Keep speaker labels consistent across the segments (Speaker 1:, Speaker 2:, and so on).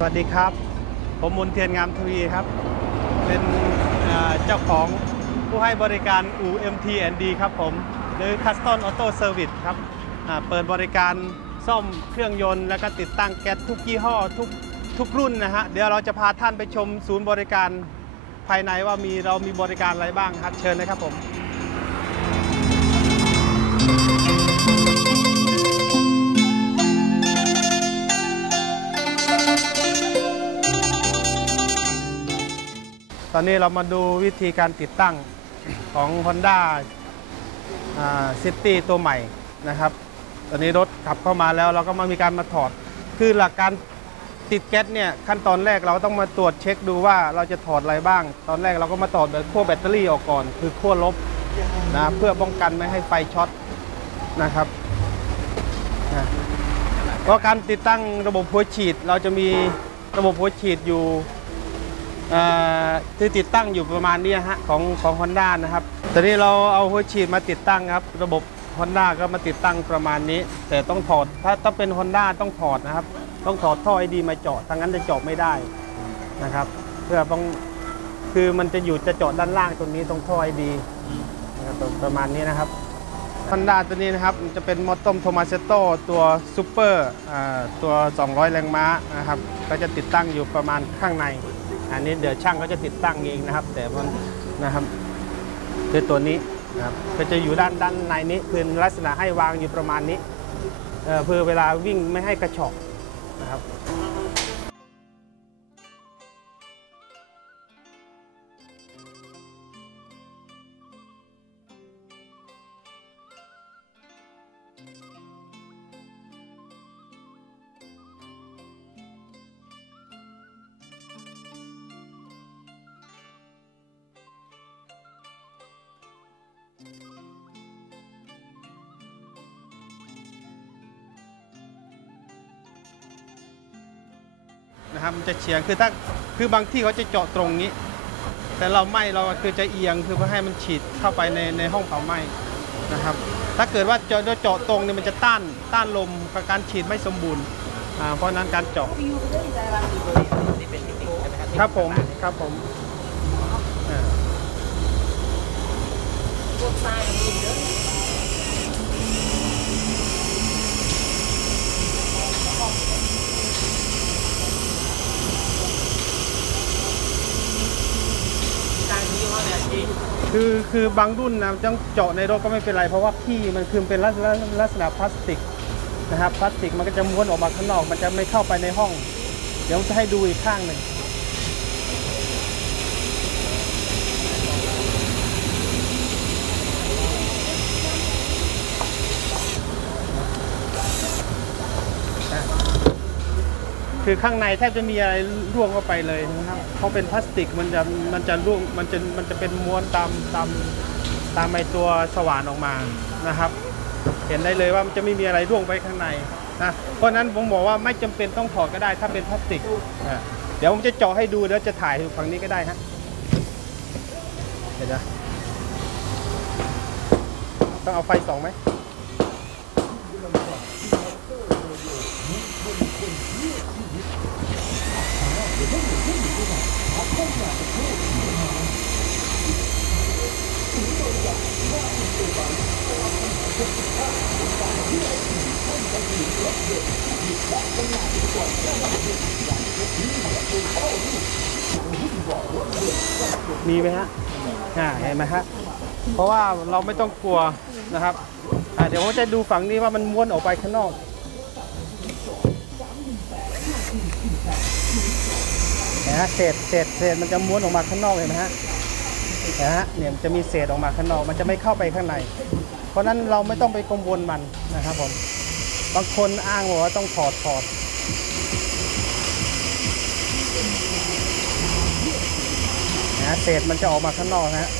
Speaker 1: สวัสดีครับ ผมมุนเทียนงามทวีครับ เป็นเจ้าของผู้ให้บริการอู่ MT&D ครับผม หรือ Custom Auto Service ครับ เปิดบริการซ่อมเครื่องยนต์ แล้วก็ติดตั้งแก๊สทุกยี่ห้อทุกทุกรุ่นนะฮะ เดี๋ยวเราจะพาท่านไปชมศูนย์บริการภายในว่ามีเรามีบริการอะไรบ้างครับ เชิญเลยครับผม ตอนนี้เรามาดูวิธีการติดตั้งของ Honda City ตัวใหม่นะครับ ตอนนี้รถขับเข้ามาแล้วเราก็มามีการมาถอด คือหลักการติดแก๊สเนี่ยขั้นตอนแรกเราต้องมาตรวจเช็คดูว่าเราจะถอดอะไรบ้าง ตอนแรกเราก็มาถอดแบบขั้วแบตเตอรี่ออกก่อน คือขั้วลบนะเพื่อป้องกันไม่ให้ไฟช็อตนะครับเพราะการติดตั้งระบบหัวฉีดเราจะมีระบบหัวฉีดอยู่ ที่ติดตั้งอยู่ประมาณนี้ฮะของของ Honda นะครับตอนนี้เราเอาหัวฉีดมาติดตั้งครับ ระบบ Honda ก็มาติดตั้งประมาณนี้ แต่ต้องถอดถ้าถ้าเป็น Honda ต้องถอดนะครับ ต้องถอดท่อไอดีมาเจาะทางนั้นจะเจาะไม่ได้นะครับ เพื่อต้องคือมันจะอยู่จะเจาะด้านล่างตรงนี้ตรงท่อไอดีนะครับประมาณนี้นะครับ Honda ตัวนี้นะครับจะเป็นมอเตอร์โทมาเซโตตัวซูเปอร์ตัว 200 แรงม้านะครับ ก็จะติดตั้งอยู่ประมาณข้างใน อันนี้เดี๋ยวช่างก็จะติดตั้งเองนะครับ แต่มันนะครับคือตัวนี้นะครับก็จะอยู่ด้านด้านในนี้คือลักษณะให้วางอยู่ประมาณนี้เเพื่อเวลาวิ่งไม่ให้กระชอกนะครับ นะครับมันจะเฉียงคือถ้าคือบางที่เขาจะเจาะตรงนี้ แต่เราไม่เราคือจะเอียงคือเพื่อให้มันฉีดเข้าไปในในห้องเผาไหม้นะครับ ถ้าเกิดว่าเจาะเจาะตรงเนี่ยมันจะต้านต้านลมกับการฉีดไม่สมบูรณ์อ่าเพราะนั้นการเจาะ
Speaker 2: ครับ
Speaker 1: ผมครับผมอ่า
Speaker 2: ทางนี้ว่าเยจริ
Speaker 1: คือคือบางรุ่นนะจ้องเจาะในรถก็ไม่เป็นไร เพราะว่าขี้มันคือเป็นลักษณะลักษณะพลาสติกนะครับพลาสติกมันก็จะม้วนออกมาข้างนอก มันจะไม่เข้าไปในห้อง เดี๋ยวจะให้ดูอีกข้างหนึ่ง คือข้างในแทบจะมีอะไรร่วงเข้าไปเลยนะครับเพราะเป็นพลาสติกมันจะมันจะร่วงมันจะมันจะเป็นม้วนตามตามตามไอตัวสว่านออกมานะครับ เห็นได้เลยว่ามันจะไม่มีอะไรร่วงไปข้างในนะเพราะนั้นผมบอกว่าไม่จำเป็นต้องถอดก็ได้ถ้าเป็นพลาสติกเดี๋ยวผมจะเจาะให้ดูแล้วจะถ่ายฝั่งนี้ก็ได้ฮะเดี๋ยวนะต้องเอาไฟสองไหม มีไหมฮะอ่าเห็นไหมฮะ เพราะว่าเราไม่ต้องกลัวนะครับอ่าเดี๋ยวผมจะดูฝั่งนี้ว่ามันม้วนออกไปข้างนอกเห็นไหมฮะเศษเศษเศษมันจะม้วนออกมาข้างนอกเห็นไหมฮะ นะฮะเนี่ยมันจะมีเศษออกมาข้างนอก มันจะไม่เข้าไปข้างใน เพราะนั้นเราไม่ต้องไปกังวลมันนะครับผมบางคนอ้างบอกว่าต้องถอดถอดนะเศษมันจะออกมาข้างนอกนะฮะ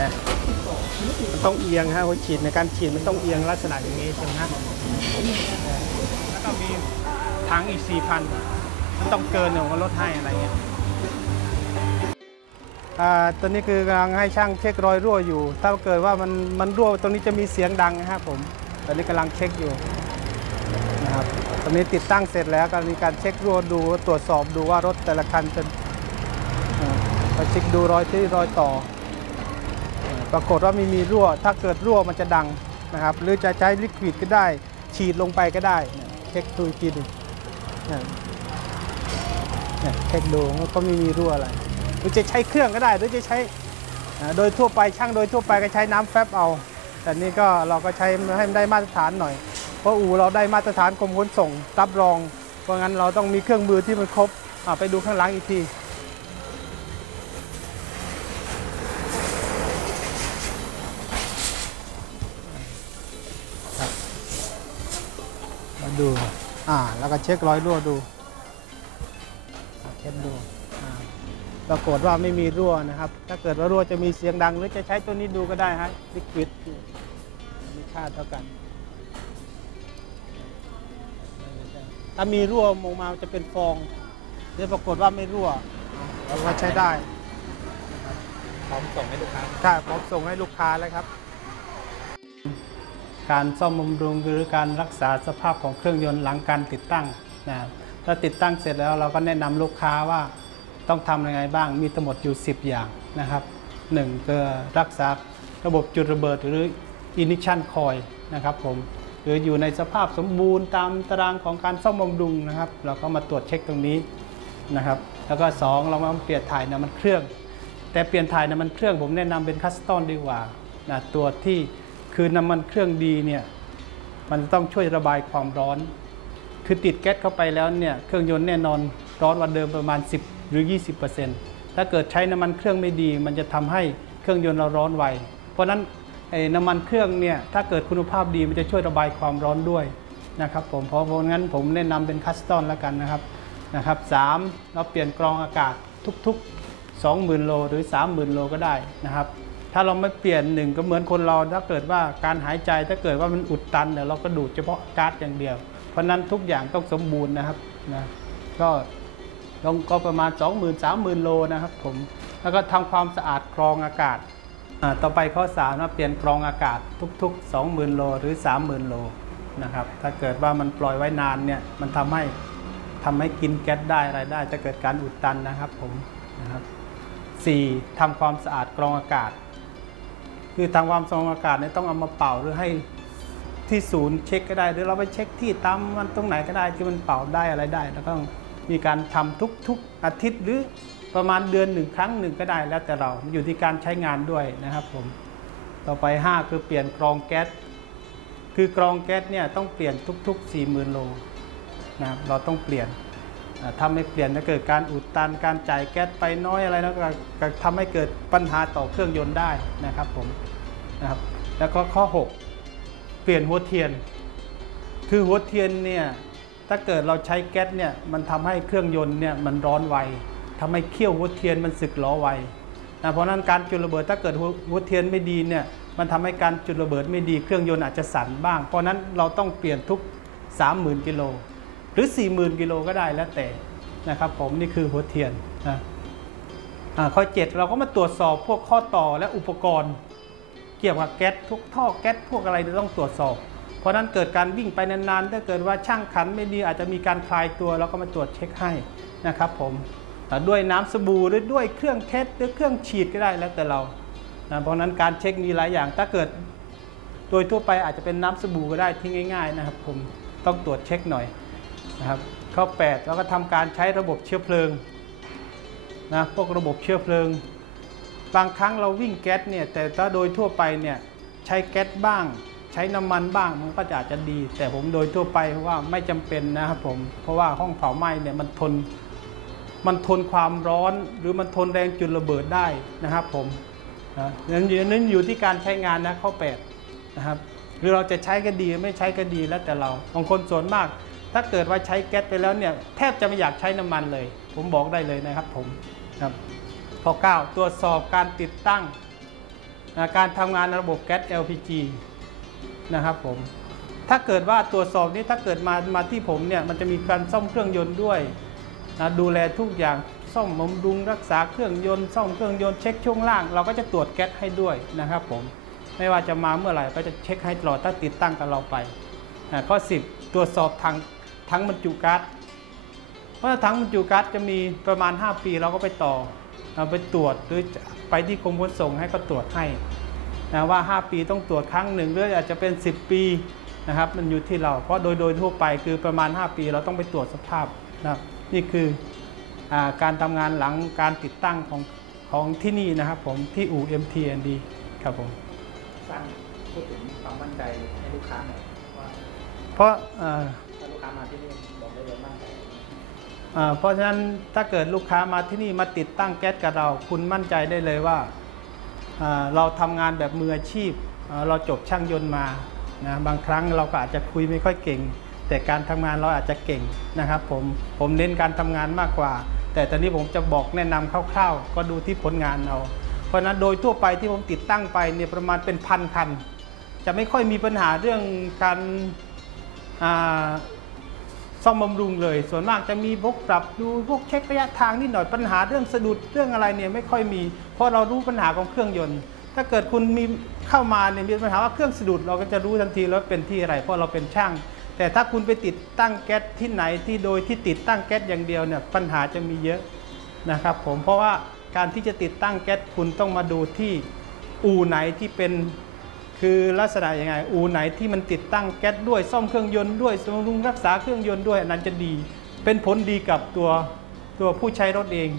Speaker 1: นะมันต้องเอียงฮะหัวฉีดในการฉีดมันต้องเอียงลักษณะอย่างนี้ใช่ไหมฮะนะแล้วก็มีถังอีกสี่พันมันต้องเกินหนึ่งว่าลดให้อะไรเงี้ย ตอนนี้คือกำลังให้ช่างเช็ครอยรั่วอยู่ ถ้าเกิดว่ามันมันรั่วตรงนี้จะมีเสียงดังนะครับผมตอนนี้กำลังเช็คอยู่นะครับตอนนี้ติดตั้งเสร็จแล้วก็มีการเช็ครั่วดูตรวจสอบดูว่ารถแต่ละคันเป็นอ่าก็เช็คดูรอยที่รอยต่อ ปรากฏว่าไม่มีรั่ว ถ้าเกิดรั่วมันจะดังนะครับ หรือจะใช้ลิควิดก็ได้ ฉีดลงไปก็ได้ เช็คดูอีกทีหนึงเนี่ยเนี่ยเช็คดูว่าก็ไม่มีรั่วอะไร หรือจะใช้เครื่องก็ได้หรือจะใช้โดยทั่วไปช่างโดยทั่วไปก็ใช้น้ำแฟบเอา แต่นี่ก็เราก็ใช้ให้มันได้มาตรฐานหน่อย เพราะอู่เราได้มาตรฐานกรมขนส่งรับรอง เพราะงั้นเราต้องมีเครื่องมือที่มันครบไปดูข้างหลังอีกทีมาดูอ่าแล้วก็เช็ครอยรั่วดูเช็คดู ปรากฏว่าไม่มีรั่วนะครับ ถ้าเกิดว่ารั่วจะมีเสียงดัง หรือจะใช้ตัวนี้ดูก็ได้ฮะลิควิดมีค่าเท่ากัน ถ้ามีรั่วออกมาจะเป็นฟองเดี๋ยวปรากฏว่าไม่รั่วเราก็ใช้ได้
Speaker 2: พร้อมส่งให้ลูกค้า
Speaker 1: ใช่พร้อมส่งให้ลูกค้าแล้วครับ การซ่อมบำรุงหรือการรักษาสภาพของเครื่องยนต์หลังการติดตั้งนะครับถ้าติดตั้งเสร็จแล้วเราก็แนะนำลูกค้าว่า ต้องทำยังไงบ้าง มีทั้งหมดอยู่ 10 อย่างนะครับหนึ่งก็รักษาระบบจุดระเบิดหรือ ignition coil นะครับผมหรืออยู่ในสภาพสมบูรณ์ตามตารางของการซ่อมบำรุงนะครับ เราก็มาตรวจเช็คตรงนี้นะครับ แล้วก็ 2 เรามาเปลี่ยนถ่ายน้ำมันเครื่อง แต่เปลี่ยนถ่ายน้ำมันเครื่องผมแนะนำเป็นคัสตอนดีกว่านะตัวที่คือน้ำมันเครื่องดีเนี่ยมันต้องช่วยระบายความร้อน คือติดแก๊สเข้าไปแล้วเนี่ยเครื่องยนต์แน่นอนร้อนว่าเดิมประมาณ 10 หรือ 20%ถ้าเกิดใช้น้ำมันเครื่องไม่ดี มันจะทำให้เครื่องยนต์เราร้อนไว เพราะนั้นไอ้น้ำมันเครื่องเนี่ยถ้าเกิดคุณภาพดีมันจะช่วยระบายความร้อนด้วยนะครับผมเพราะเพราะงั้นผมแนะนำเป็นคัสตอนแล้วกันนะครับนะครับสามเราเปลี่ยนกรองอากาศทุกๆ 20,000 โลหรือ 30,000 โลก็ได้นะครับถ้าเราไม่เปลี่ยนหนึ่งก็เหมือนคนเราถ้าเกิดว่าการหายใจถ้าเกิดว่ามันอุดตันเนี่ยเราก็ดูดเฉพาะก๊าซอย่างเดียว เพราะนั้นทุกอย่างต้องสมบูรณ์นะครับนะก็ ต้องก็ประมาณ 20,000 30,000 โลนะครับผม แล้วก็ทำความสะอาดกรองอากาศ ต่อไปข้อ3นะเปลี่ยนกรองอากาศทุก ๆ 20,000 โลหรือ 30,000 โลนะครับ ถ้าเกิดว่ามันปล่อยไว้นานเนี่ยมันทำให้ทำให้กินแก๊สได้อะไรได้ จะเกิดการอุดตันนะครับผมนะครับ 4. ทำความสะอาดกรองอากาศ คือทำความสะอาดอากาศเนี่ยต้องเอามาเป่าหรือให้ที่ศูนย์เช็คก็ได้หรือเราไปเช็คที่ตามมันตรงไหนก็ได้ที่มันเป่าได้อะไรได้แล้วก็ต้อง มีการทำทุกๆอาทิตย์หรือประมาณเดือนหนึ่งครั้งหนึ่งก็ได้แล้วแต่เราอยู่ที่การใช้งานด้วยนะครับผมต่อไป 5 คือเปลี่ยนกรองแก๊สคือกรองแก๊สเนี่ยต้องเปลี่ยนทุกๆ 40,000 โลนะครับเราต้องเปลี่ยนอ่าถ้าไม่เปลี่ยนจะเกิดการอุดตันการจ่ายแก๊สไปน้อยอะไรแล้วก็ก็ทำให้เกิดปัญหาต่อเครื่องยนต์ได้นะครับผมนะครับแล้วก็ข้อ 6 เปลี่ยนหัวเทียน คือหัวเทียนเนี่ย ถ้าเกิดเราใช้แก๊สเนี่ยมันทำให้เครื่องยนต์เนี่ยมันร้อนไวทำให้เขี้ยวหัวเทียนมันสึกล้อไวนะเพราะนั้นการจุดระเบิดถ้าเกิดหัวหัวเทียนไม่ดีเนี่ยมันทำให้การจุดระเบิดไม่ดีเครื่องยนต์อาจจะสั่นบ้าง เพราะนั้นเราต้องเปลี่ยนทุก 30,000กิโลหรือ 40,000กิโลก็ได้แล้วแต่นะครับผมนี่คือหัวเทียนนะอ่าข้อ 7 เราก็มาตรวจสอบพวกข้อต่อและอุปกรณ์ เกี่ยวกับแก๊สทุกท่อแก๊สพวกอะไรเราต้องตรวจสอบ เพราะนั้นเกิดการวิ่งไปนานๆ ถ้าเกิดว่าช่างขันไม่ดีอาจจะมีการคลายตัวเราก็มาตรวจเช็คให้นะครับผมด้วยน้ำสบู่หรือด้วยเครื่องเทสหรือเครื่องฉีดก็ได้แล้วแต่เรานะเพราะนั้นการเช็คมีหลายอย่าง ถ้าเกิดโดยทั่วไปอาจจะเป็นน้ำสบู่ก็ได้ที่ง่าย ๆ นะครับ ผมต้องตรวจเช็คหน่อยนะครับข้อ8เราก็ทำการใช้ระบบเชื้อเพลิงนะพวกระบบเชื้อเพลิง บางครั้งเราวิ่งแก๊สเนี่ยแต่ถ้าโดยทั่วไปเนี่ยใช้แก๊สบ้าง ใช้น้ำมันบ้างมันก็อาจจะดี แต่ผมโดยทั่วไปว่าไม่จำเป็นนะครับผมเพราะว่าห้องเผาไหม้เนี่ยมันทน มันทนความร้อน หรือมันทนแรงจุดระเบิดได้นะครับผมนะนั้นอยู่นั้นอยู่ที่การใช้งานนะข้อ8นะครับหรือเราจะใช้ก็ดีไม่ใช้ก็ดีแล้วแต่เราบางคนส่วนมาก ถ้าเกิดว่าใช้แก๊สไปแล้วเนี่ยแทบจะไม่อยากใช้น้ำมันเลย ผมบอกได้เลยนะครับผมครับข้อ9ตรวจสอบการติดตั้งการทำงานระบบแก๊ส LPG นะครับผมถ้าเกิดว่าตรวจสอบนี้ถ้าเกิดมามาที่ผมเนี่ยมันจะมีการซ่อมเครื่องยนต์ด้วยนะดูแลทุกอย่างซ่อมบำรุงรักษาเครื่องยนต์ซ่อมเครื่องยนต์เช็คช่วงล่าง เราก็จะตรวจแก๊สให้ด้วยนะครับผมไม่ว่าจะมาเมื่อไหร่ก็จะเช็คให้ตลอดถ้าติดตั้งกับเราไปอ่าข้อ 10 ตรวจสอบถังถังบรรจุก๊าซเพราะถังบรรจุก๊าซจะมีประมาณ 5 ปีเราก็ไปต่อเราไปตรวจหรือไปที่กรมขนส่งให้ก็ตรวจให้ นะว่า 5 ปีต้องตรวจครั้งหนึ่งหรืออาจจะเป็น 10 ปีนะครับมันอยู่ที่เราเพราะโดยโดยทั่วไปคือประมาณ 5 ปีเราต้องไปตรวจสภาพนะครับนี่คืออาการทำงานหลังการติดตั้งของของที่นี่นะครับผมที่อู่ MTND ครับผม
Speaker 2: สร้างพูดถึงความมั่นใจให้ลูกค้าหน่อยว่า
Speaker 1: เพราะเอ่อ
Speaker 2: ถ้าลูกค้ามาที่นี่บอกได้เลยมั่นใจ
Speaker 1: เอ่อเพราะฉะนั้นถ้าเกิดลูกค้ามาที่นี่มาติดตั้งแก๊สกับเรา คุณมั่นใจได้เลยว่า เราทำงานแบบมืออาชีพ เราจบช่างยนต์มานะบางครั้งเราก็อาจจะคุยไม่ค่อยเก่ง แต่การทำงานเราอาจจะเก่งนะครับผมผมเน้นการทำงานมากกว่า แต่ตอนนี้ผมจะบอกแนะนำคร่าวๆ ก็ดูที่ผลงานเอา เพราะฉะนั้นโดยทั่วไปที่ผมติดตั้งไปเนี่ยประมาณเป็นพันคัน จะไม่ค่อยมีปัญหาเรื่องการ ซ่อมบำรุงเลย ส่วนมากจะมีพวกปรับดูพวกเช็คระยะทางนิดหน่อยปัญหาเรื่องสะดุดเรื่องอะไรเนี่ยไม่ค่อยมี เพราะเรารู้ปัญหาของเครื่องยนต์ ถ้าเกิดคุณมีเข้ามาเนี่ยมีปัญหาว่าเครื่องสะดุดเราก็จะรู้ทันทีแล้วเป็นที่อะไร เพราะเราเป็นช่าง แต่ถ้าคุณไปติดตั้งแก๊สที่ไหนที่โดยที่ติดตั้งแก๊สอย่างเดียวเนี่ยปัญหาจะมีเยอะนะครับผมเพราะว่าการที่จะติดตั้งแก๊สคุณต้องมาดูที่อู่ไหนที่เป็น คือลักษณะยังไงอูไหนที่มันติดตั้งแก๊สด้วยซ่อมเครื่องยนต์ด้วยบำรุงรักษาเครื่องยนต์ด้วยอันนั้นจะดี เป็นผลดีกับตัวตัวผู้ใช้รถเอง